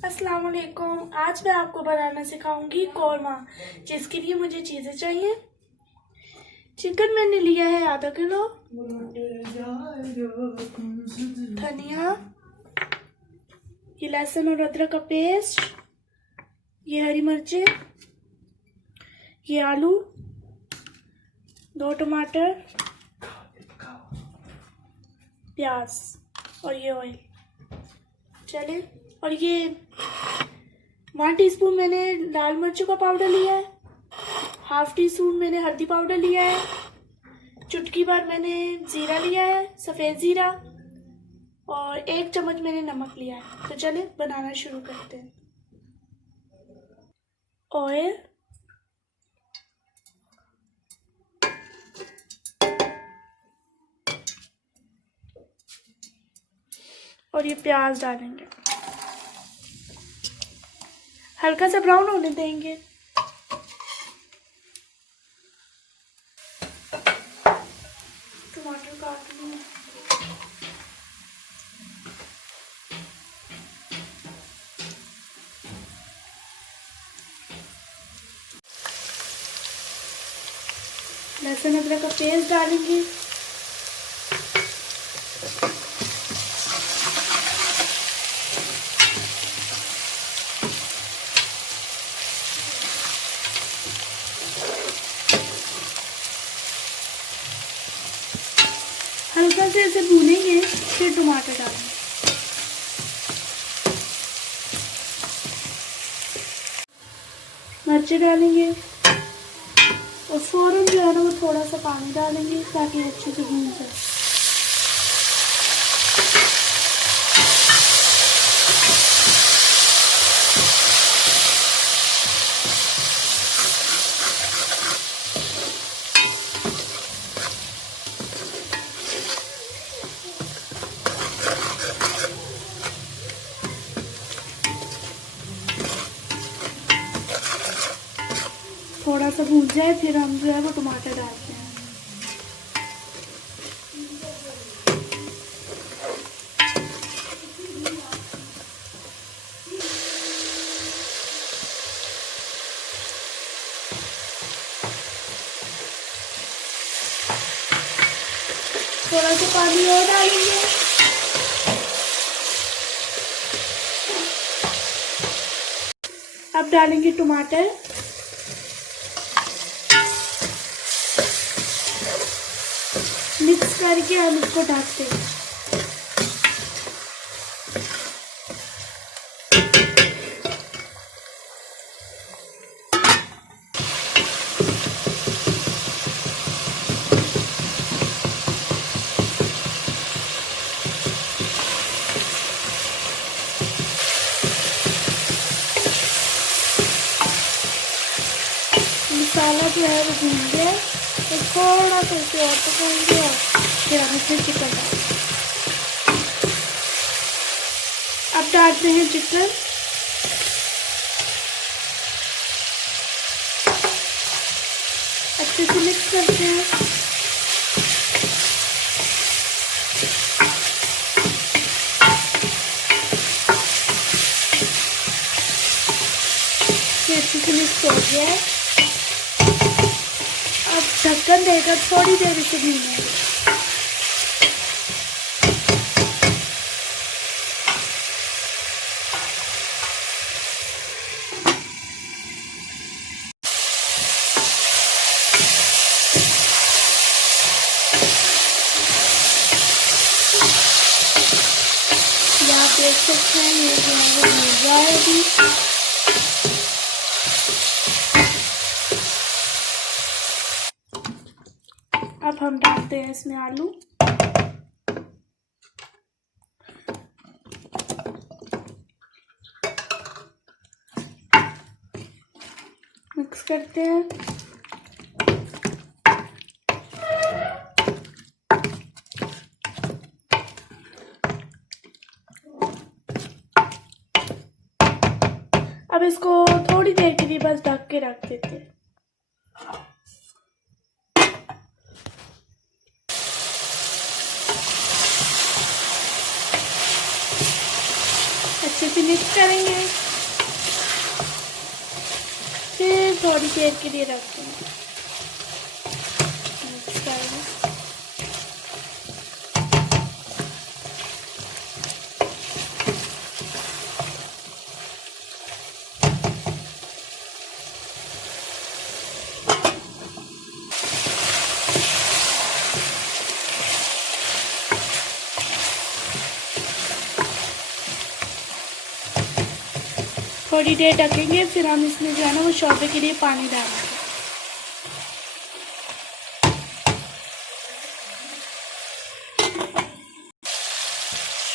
अस्सलाम वालेकुम। आज मैं आपको बनाना सिखाऊंगी कौरमा, जिसके लिए मुझे चीज़ें चाहिए। चिकन मैंने लिया है आधा किलो, धनिया, ये लहसुन और अदरक का पेस्ट, ये हरी मिर्चें, ये आलू, 2 टमाटर, प्याज और ये ऑयल। चले, और ये 1 टीस्पून मैंने लाल मिर्चों का पाउडर लिया है, ½ टीस्पून मैंने हल्दी पाउडर लिया है, चुटकी भर मैंने ज़ीरा लिया है, सफ़ेद ज़ीरा, और 1 चम्मच मैंने नमक लिया है। तो चले बनाना शुरू करते हैं। ऑयल, और ये प्याज डालेंगे, हल्का सा ब्राउन होने देंगे। टमाटर काट लूँ, लहसुन अदरक का पेस्ट डालेंगे, हल्का से इसे भूनेंगे, फिर टमाटर डालेंगे। मिर्ची डालेंगे और फौरन जो है ना वो थोड़ा सा पानी डालेंगे ताकि अच्छे से भून जाए। थोड़ा सा भून जाए फिर हम जो है वो टमाटर डालते हैं। थोड़ा सा पानी और डालेंगे, अब डालेंगे टमाटर, मिक्स करके हम इसको ढकते हैं। मसाला जो है वो भून गया, तो थोड़ा सा इसे और पकाएंगे और फिर हम इसमें चिकन डालेंगे। अब डालते हैं चिकन, अच्छे से मिक्स करते हैं। ये अच्छे से मिक्स हो गया है। अब ढक्कन देकर थोड़ी देर इसे भूनेंगे। आप देख सकते हैं ये जो है वो भून रहा है अभी। अब हम डालते हैं इसमें आलू, मिक्स करते हैं। अब इसको थोड़ी देर के लिए बस ढक के रख देते हैं। अच्छे से मिक्स करेंगे, फिर थोड़ी देर के लिए रख देंगे। मिक्स करेंगे। थोड़ी देर ढकेंगे, फिर हम इसमें जो है ना वो शोरबे के लिए पानी डालेंगे।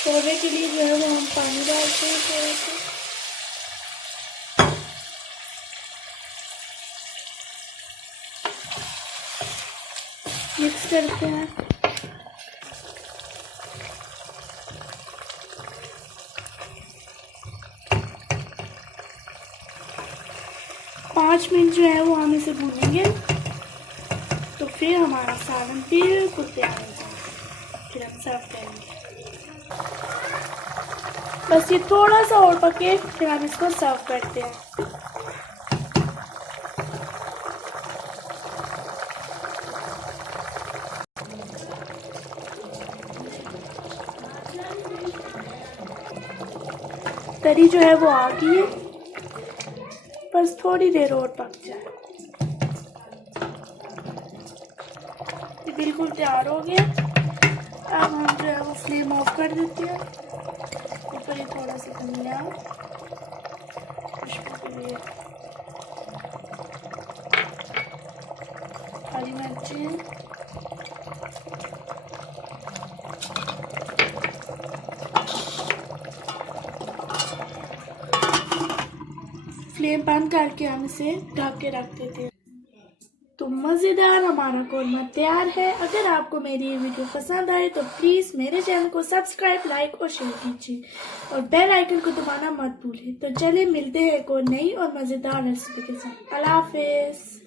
शोरबे के लिए जो है वो हम पानी डालते हैं थोड़ा सा। मिक्स करते हैं। पाँच मिनट जो है वो हम इसे भूनेंगे, तो फिर हमारा सालन बिल्कुल तैयार हो जाएगा। फिर हम सर्व करेंगे। बस ये थोड़ा सा और पके, फिर हम इसको सर्व करते हैं। तरी जो है वो आ गई है, बस थोड़ी देर और पक जाए। ये बिल्कुल तैयार हो गया। अब हम जो है वो फ्लेम ऑफ कर देते हैं। ऊपर ये थोड़ा सा धनिया, खुशबू के लिए हरी मिर्चें, फ्लेम बंद करके हम इसे ढक के रख देते हैं। तो मज़ेदार हमारा कोरमा तैयार है। अगर आपको मेरी ये वीडियो पसंद आए तो प्लीज़ मेरे चैनल को सब्सक्राइब, लाइक और शेयर कीजिए और बेल आइकन को दबाना मत भूलिए। तो चलिए मिलते हैं एक और नई और मज़ेदार रेसिपी के साथ। अल्लाह हाफिज़।